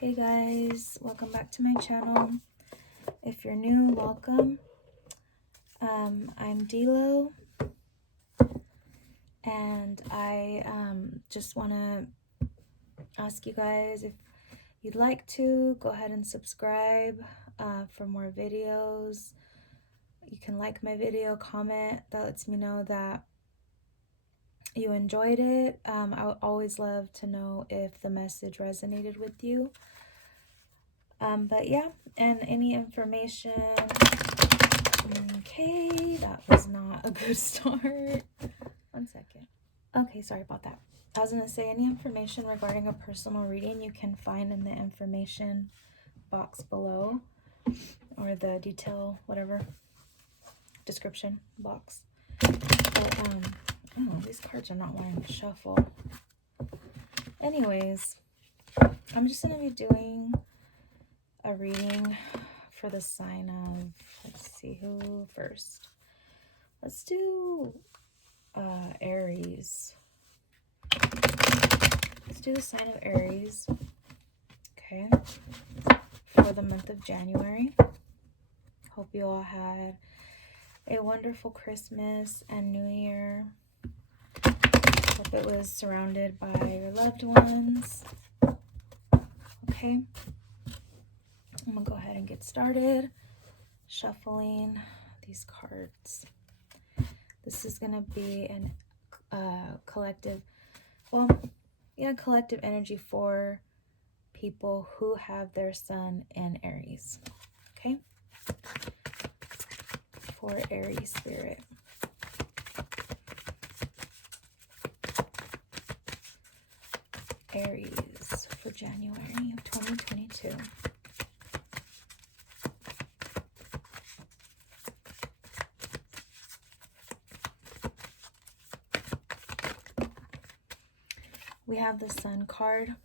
Hey guys, welcome back to my channel. If you're new, welcome. I'm Dilo, and I just want to ask you guys if you'd like to go ahead and subscribe for more videos. You can like my video, comment. That lets me know that you enjoyed it. I would always love to know if the message resonated with you. But yeah, and any information. Okay, that was not a good start. 1 second. Okay, sorry about that. I was going to say any information regarding a personal reading you can find in the information box below, or the detail, whatever, description box. But, oh, these cards are not wanting to shuffle. Anyways, I'm just going to be doing a reading for the sign of, let's see who first. Let's do Aries. Let's do the sign of Aries. Okay. For the month of January. Hope you all had a wonderful Christmas and New Year. Hope it was surrounded by your loved ones. Okay. I'm going to go ahead and get started shuffling these cards. This is going to be an collective energy for people who have their sun in Aries. Okay? For Aries spirit. Aries for January of 2022. We have the Sun card.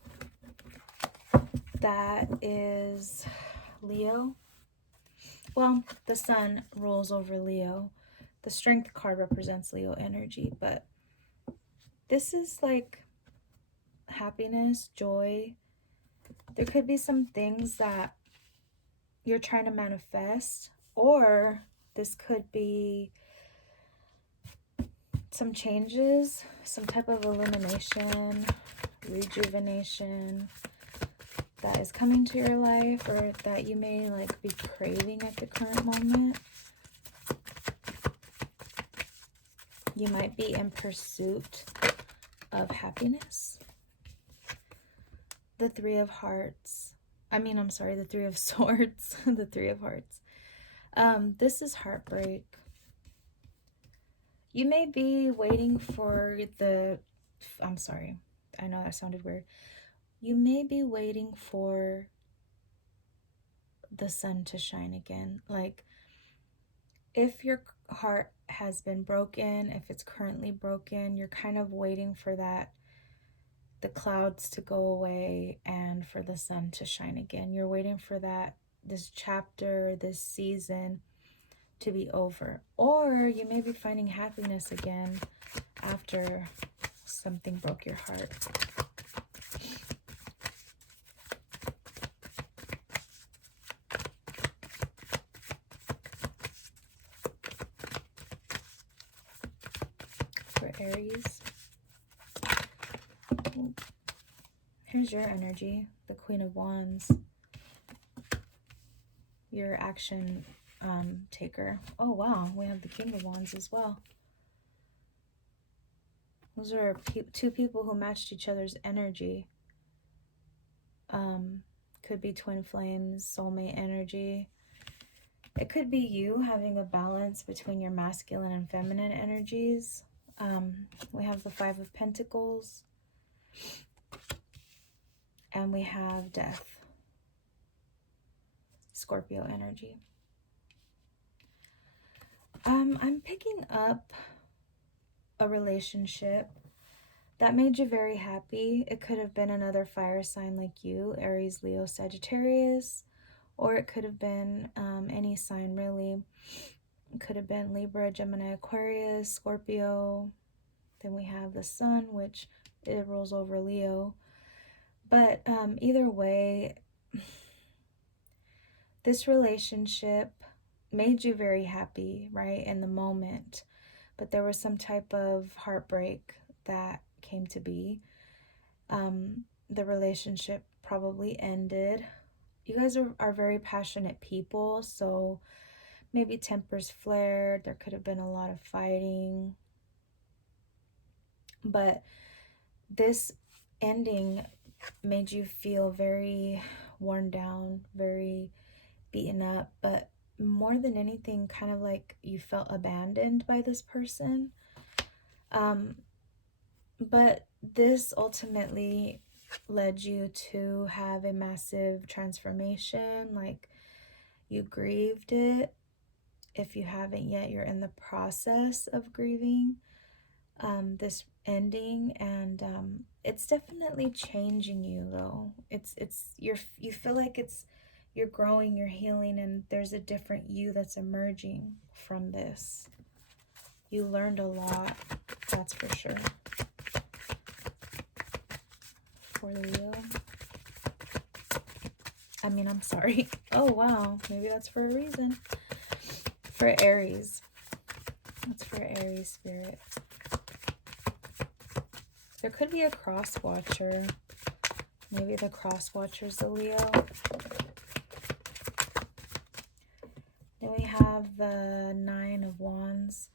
That is Leo. Well, the Sun rules over Leo. The Strength card represents Leo energy, but this is like happiness, joy. There could be some things that you're trying to manifest, or this could be some changes, some type of illumination, rejuvenation that is coming to your life, or that you may like be craving at the current moment. You might be in pursuit of happiness. The Three of Hearts. The Three of Swords. The Three of Hearts. This is heartbreak. You may be waiting for I know that sounded weird. You may be waiting for the sun to shine again. Like, if your heart has been broken, if it's currently broken, you're kind of waiting for the clouds to go away and for the sun to shine again. You're waiting for this chapter, this season to be over. Or you may be finding happiness again after something broke your heart. For Aries. Here's your energy, the Queen of Wands. Your action taker. Oh wow, we have the King of Wands as well. Those are two people who matched each other's energy. Could be twin flames, soulmate energy. It could be you having a balance between your masculine and feminine energies. We have the Five of Pentacles. And we have Death. Scorpio energy. I'm picking up a relationship that made you very happy. It could have been another fire sign like you, Aries, Leo, Sagittarius, or it could have been any sign really. It could have been Libra, Gemini, Aquarius, Scorpio. Then we have the Sun, which it rolls over Leo. But either way, this relationship made you very happy, right, in the moment, but there was some type of heartbreak that came to be. The relationship probably ended. You guys are very passionate people, so maybe tempers flared. There could have been a lot of fighting. But this ending made you feel very worn down, very beaten up, but more than anything, kind of like you felt abandoned by this person. But this ultimately led you to have a massive transformation. Like, you grieved it. If you haven't yet, you're in the process of grieving this ending, and it's definitely changing you, though. You feel like you're growing, you're healing, and there's a different you that's emerging from this. You learned a lot, that's for sure. For Leo. I'm sorry. Oh, wow. Maybe that's for a reason. For Aries. That's for Aries spirit. There could be a cross watcher. Maybe the cross watcher's a Leo. Then we have the Nine of Wands.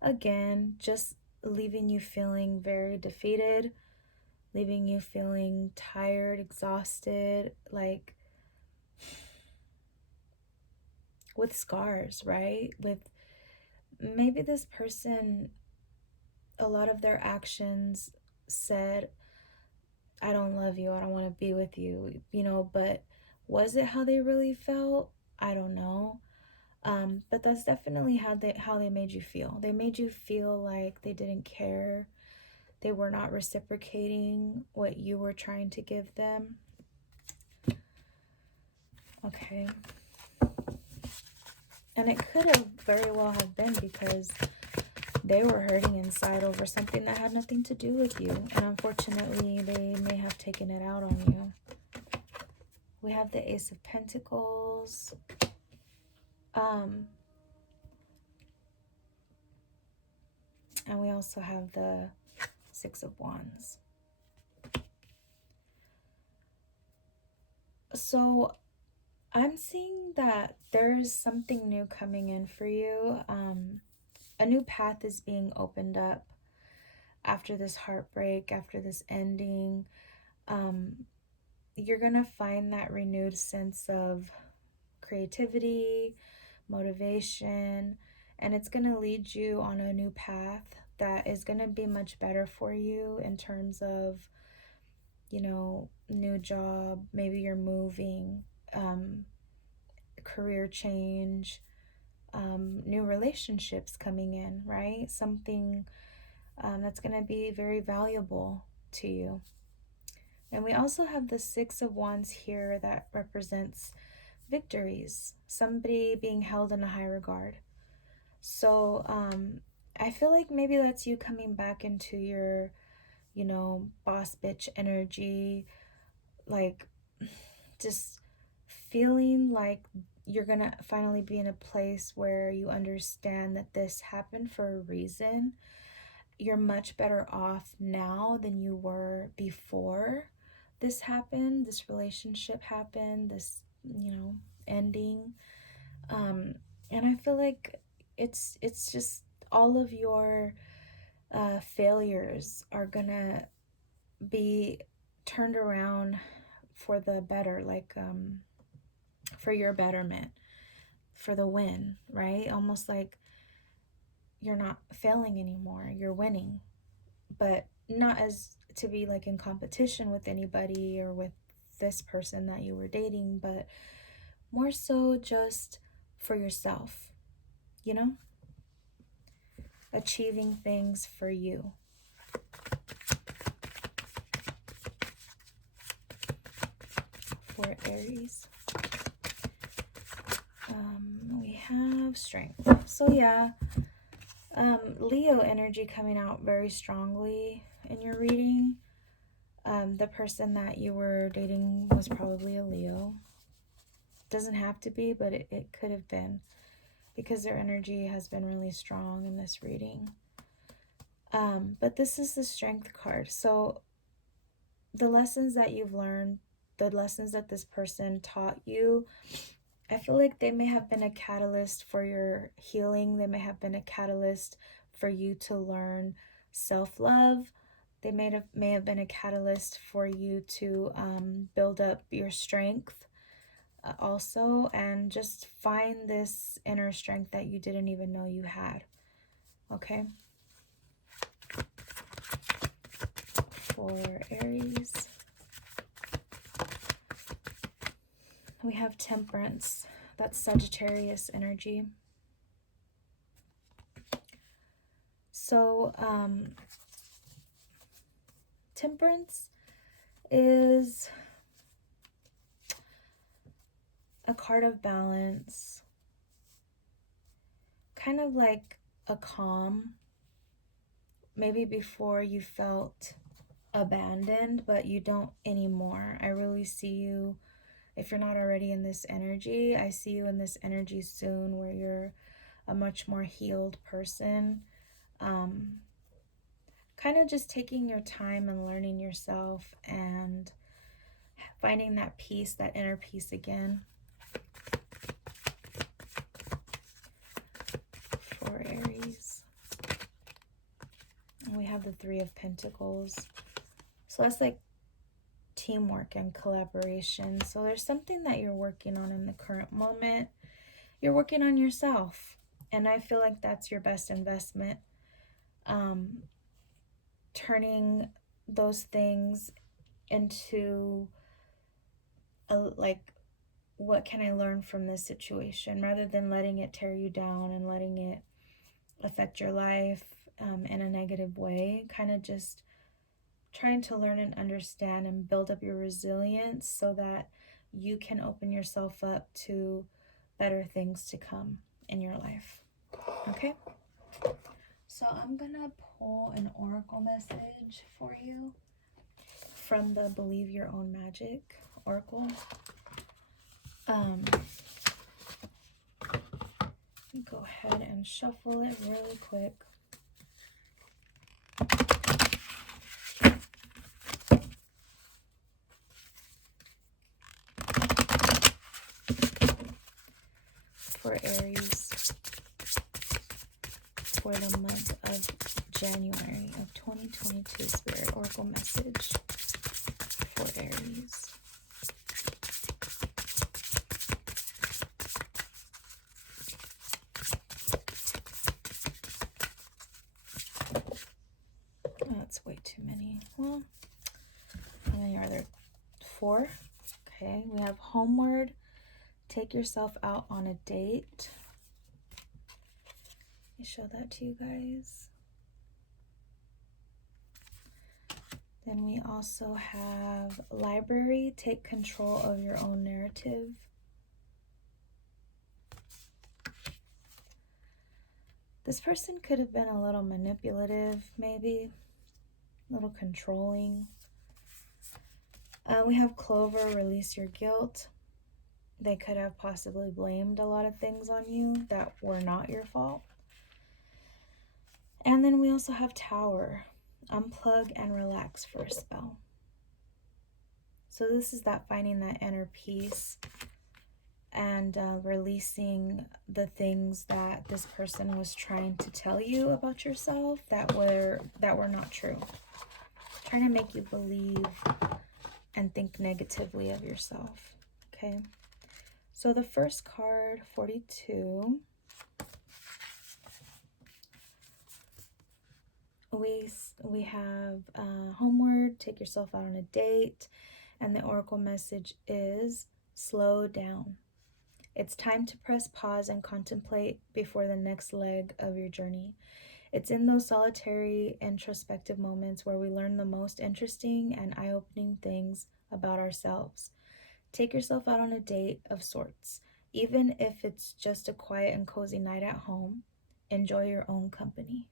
Again, just leaving you feeling very defeated, leaving you feeling tired, exhausted, like with scars, right? With maybe this person, a lot of their actions said, I don't love you, I don't want to be with you, but was it how they really felt? I don't know. But that's definitely how they made you feel. They made you feel like they didn't care. They were not reciprocating what you were trying to give them. Okay. And it could have very well have been because they were hurting inside over something that had nothing to do with you. And unfortunately, they may have taken it out on you. We have the Ace of Pentacles. And we also have the Six of Wands. So I'm seeing that there's something new coming in for you. A new path is being opened up after this heartbreak, after this ending. You're going to find that renewed sense of creativity, motivation, and it's going to lead you on a new path that is going to be much better for you in terms of, new job, maybe you're moving, career change, new relationships coming in, right? Something that's going to be very valuable to you. And we also have the Six of Wands here that represents victories, somebody being held in a high regard. So I feel like maybe that's you coming back into your, boss bitch energy, like just feeling like you're gonna finally be in a place where you understand that this happened for a reason. You're much better off now than you were before this happened, this relationship happened, this, ending. And I feel like it's just all of your failures are gonna be turned around for the better, like for your betterment, for the win, right? Almost like you're not failing anymore, you're winning, but not as to be like in competition with anybody or with this person that you were dating, but more so just for yourself, achieving things for you. For Aries, we have strength. So yeah, Leo energy coming out very strongly in your reading. The person that you were dating was probably a Leo. Doesn't have to be, but it could have been, because their energy has been really strong in this reading. But this is the Strength card. So the lessons that you've learned, the lessons that this person taught you, I feel like they may have been a catalyst for your healing. They may have been a catalyst for you to learn self-love. They may have been a catalyst for you to build up your strength also, and just find this inner strength that you didn't even know you had. Okay? For Aries, we have Temperance. That's Sagittarius energy. So, Temperance is a card of balance, kind of like a calm. Maybe before you felt abandoned, but you don't anymore. I really see you, if you're not already in this energy, I see you in this energy soon where you're a much more healed person. Kind of just taking your time and learning yourself and finding that peace, that inner peace again. For Aries, and we have the Three of Pentacles. So that's like teamwork and collaboration. So there's something that you're working on in the current moment. You're working on yourself, and I feel like that's your best investment. Turning those things into like, what can I learn from this situation, rather than letting it tear you down and letting it affect your life in a negative way. Kind of just trying to learn and understand and build up your resilience so that you can open yourself up to better things to come in your life. Okay? So I'm gonna pull an oracle message for you from the Believe Your Own Magic oracle. Go ahead and shuffle it really quick. For Aries, for the month of January of 2022, Spirit Oracle message for Aries. Oh, that's way too many. Well, how many are there? 4. Okay, we have Homeward. Take yourself out on a date. Let me show that to you guys. Then we also have Library. Take control of your own narrative. This person could have been a little manipulative, maybe a little controlling. We have Clover. Release your guilt. They could have possibly blamed a lot of things on you that were not your fault. And then we also have Tower. Unplug and relax for a spell. So this is that finding that inner peace and releasing the things that this person was trying to tell you about yourself that were not true. Trying to make you believe and think negatively of yourself. Okay. So the first card, 42. We have Homeward. Take yourself out on a date. And the oracle message is slow down. It's time to press pause and contemplate before the next leg of your journey. It's in those solitary, introspective moments where we learn the most interesting and eye-opening things about ourselves. Take yourself out on a date of sorts. Even if it's just a quiet and cozy night at home, enjoy your own company.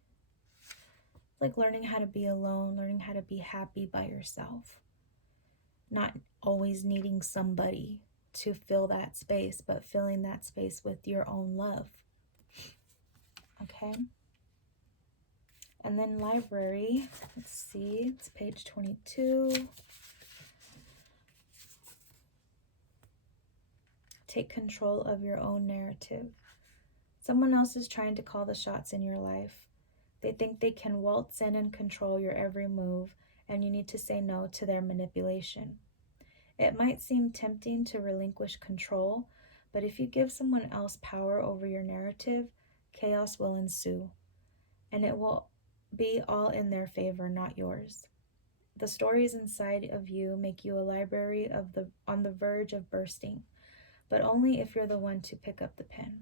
like learning how to be alone, learning how to be happy by yourself, not always needing somebody to fill that space, but filling that space with your own love. Okay. And then library, let's see, it's page 22. Take control of your own narrative. Someone else is trying to call the shots in your life. They think they can waltz in and control your every move, and you need to say no to their manipulation. It might seem tempting to relinquish control, but if you give someone else power over your narrative, chaos will ensue, and it will be all in their favor, not yours. The stories inside of you make you a library on the verge of bursting, but only if you're the one to pick up the pen.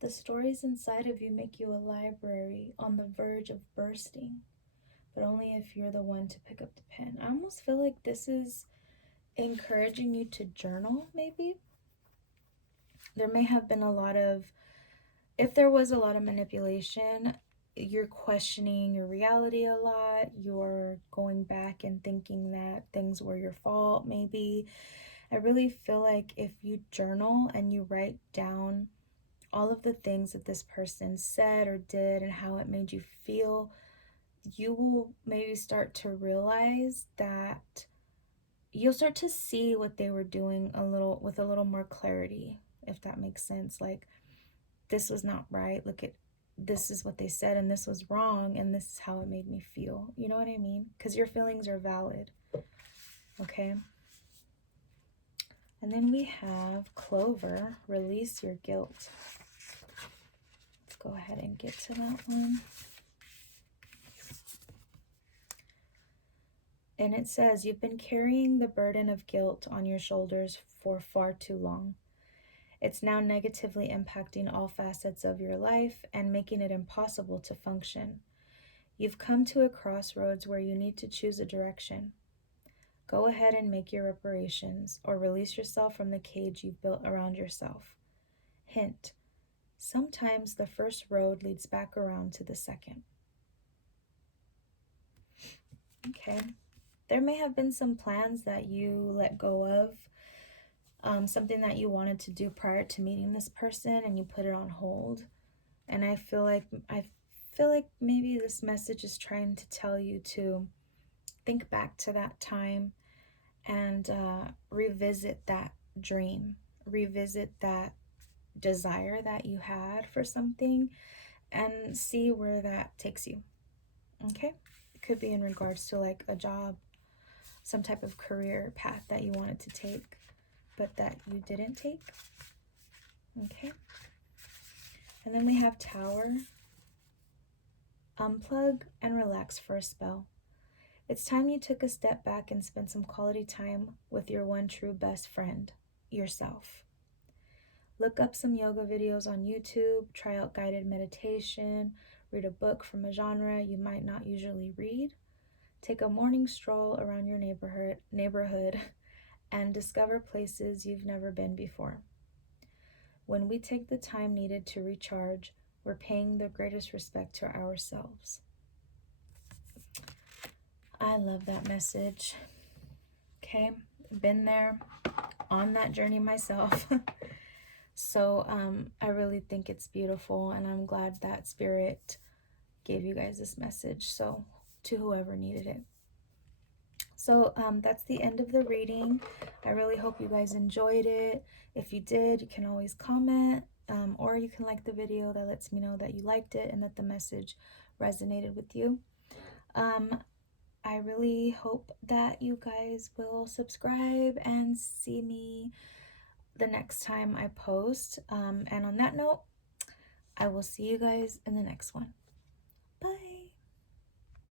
The stories inside of you make you a library on the verge of bursting, but only if you're the one to pick up the pen. I almost feel like this is encouraging you to journal, maybe. There may have been if there was a lot of manipulation, you're questioning your reality a lot. You're going back and thinking that things were your fault, maybe. I really feel like if you journal and you write down all of the things that this person said or did and how it made you feel, you will maybe start to realize that you'll start to see what they were doing with a little more clarity, if that makes sense. Like, this was not right. Look at this is what they said, and this was wrong, and this is how it made me feel. You know what I mean? Because your feelings are valid. Okay. And then we have Clover, release your guilt. Let's go ahead and get to that one. And it says, you've been carrying the burden of guilt on your shoulders for far too long. It's now negatively impacting all facets of your life and making it impossible to function. You've come to a crossroads where you need to choose a direction. Go ahead and make your reparations or release yourself from the cage you've built around yourself. Hint, sometimes the first road leads back around to the second. Okay. There may have been some plans that you let go of, something that you wanted to do prior to meeting this person and you put it on hold. And I feel like maybe this message is trying to tell you to think back to that time and revisit that dream, revisit that desire that you had for something, and see where that takes you. Okay? It could be in regards to like a job, some type of career path that you wanted to take, but that you didn't take. Okay? And then we have Tower. Unplug and relax for a spell. It's time you took a step back and spent some quality time with your one true best friend, yourself. Look up some yoga videos on YouTube, try out guided meditation, read a book from a genre you might not usually read. Take a morning stroll around your neighborhood and discover places you've never been before. When we take the time needed to recharge, we're paying the greatest respect to ourselves. I love that message. Okay, been there on that journey myself. So I really think it's beautiful, and I'm glad that Spirit gave you guys this message, so to whoever needed it. So that's the end of the reading. I really hope you guys enjoyed it. If you did, you can always comment, or you can like the video. That lets me know that you liked it and that the message resonated with you. I really hope that you guys will subscribe and see me the next time I post. And on that note, I will see you guys in the next one.